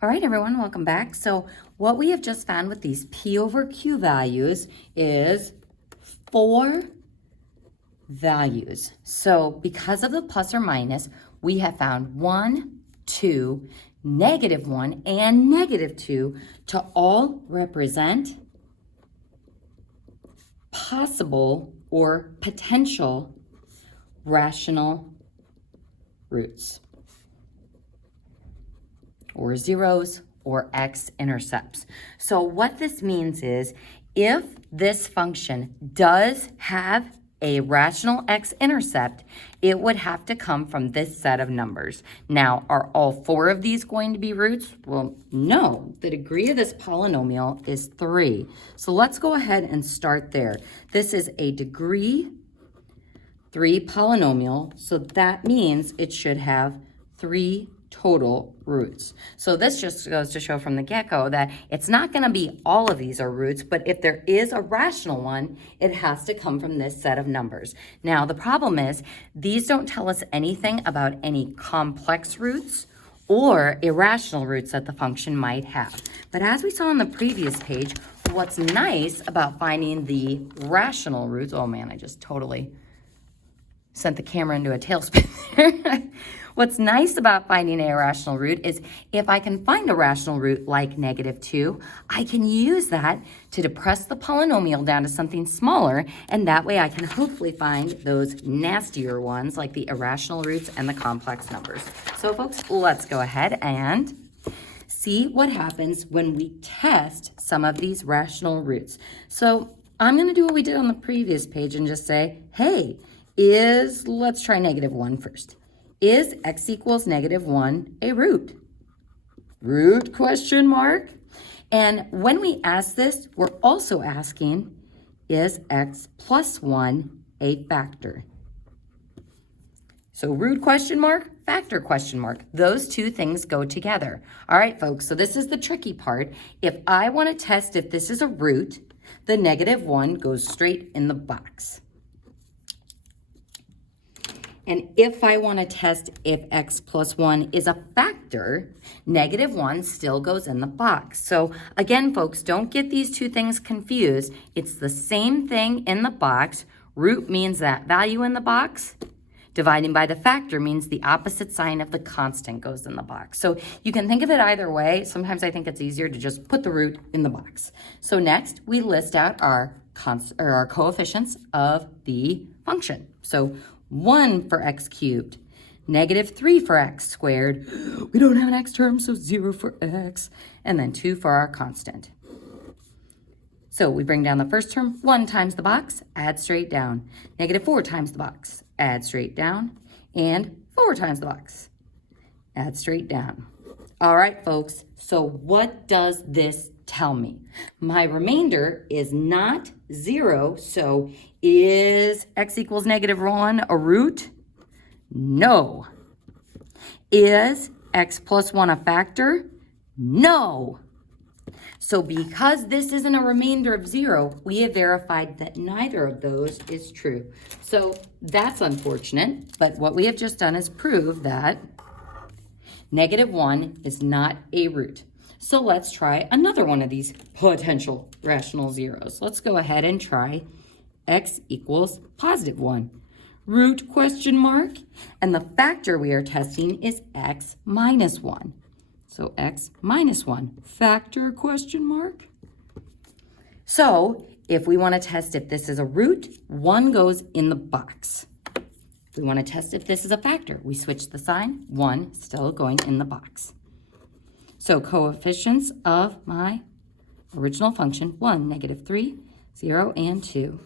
All right, everyone, welcome back. So what we have just found with these P over Q values is 4 values. So because of the plus or minus, we have found 1, 2, -1, and -2 to all represent possible or potential rational roots, or zeros, or x-intercepts. So what this means is if this function does have a rational x-intercept, it would have to come from this set of numbers. Now, are all 4 of these going to be roots? Well, no. The degree of this polynomial is 3. So let's go ahead and start there. This is a degree 3 polynomial, so that means it should have 3 total roots. So this just goes to show from the get-go that it's not going to be all of these are roots, but if there is a rational one, it has to come from this set of numbers. Now, the problem is these don't tell us anything about any complex roots or irrational roots that the function might have. But as we saw on the previous page, what's nice about finding the rational roots, oh man, I just totally sent the camera into a tailspin there. What's nice about finding a irrational root is if I can find a rational root like -2, I can use that to depress the polynomial down to something smaller, and that way I can hopefully find those nastier ones like the irrational roots and the complex numbers. So folks, let's go ahead and see what happens when we test some of these rational roots. So I'm going to do what we did on the previous page and just say, hey, let's try -1 first. Is x equals -1 a root? Root question mark? And when we ask this, we're also asking, is x plus 1 a factor? So root question mark, factor question mark. Those two things go together. All right, folks, so this is the tricky part. If I want to test if this is a root, the -1 goes straight in the box. And if I want to test if x plus 1 is a factor, -1 still goes in the box. So again, folks, don't get these two things confused. It's the same thing in the box. Root means that value in the box. Dividing by the factor means the opposite sign of the constant goes in the box. So you can think of it either way. Sometimes I think it's easier to just put the root in the box. So next, we list out our coefficients of the function. So 1 for x cubed, -3 for x squared. We don't have an x term, so 0 for x. And then 2 for our constant. So we bring down the first term, 1 times the box, add straight down. -4 times the box, add straight down. And 4 times the box, add straight down. All right, folks, so what does this tell me? My remainder is not 0, so is x equals -1 a root? No. Is x plus 1 a factor? No. So because this isn't a remainder of 0, we have verified that neither of those is true. So that's unfortunate, but what we have just done is prove that -1 is not a root. So let's try another one of these potential rational zeros. Let's go ahead and try x equals +1. Root question mark. And the factor we are testing is x minus 1. So x minus 1. Factor question mark. So if we want to test if this is a root, 1 goes in the box. If we want to test if this is a factor, we switch the sign, 1 still going in the box. So coefficients of my original function, 1, -3, 0, and 2.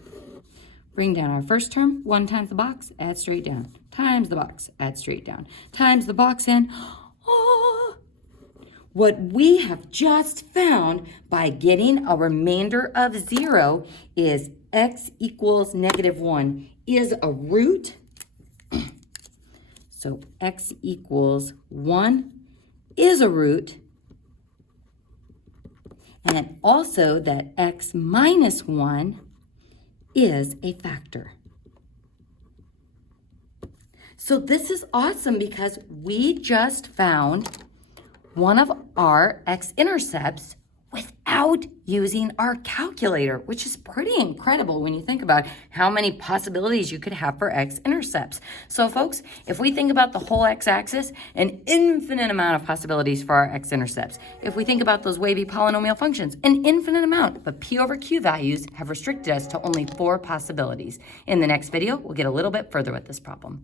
Bring down our first term, 1 times the box, add straight down. Times the box, add straight down. Times the box, and what we have just found by getting a remainder of 0 is x equals -1 is a root. So x equals 1 is a root. And also that x minus 1 is a factor. So this is awesome because we just found one of our x-intercepts without using our calculator, which is pretty incredible when you think about how many possibilities you could have for x-intercepts. So folks, if we think about the whole x-axis, an infinite amount of possibilities for our x-intercepts. If we think about those wavy polynomial functions, an infinite amount, but p over q values have restricted us to only 4 possibilities. In the next video, we'll get a little bit further with this problem.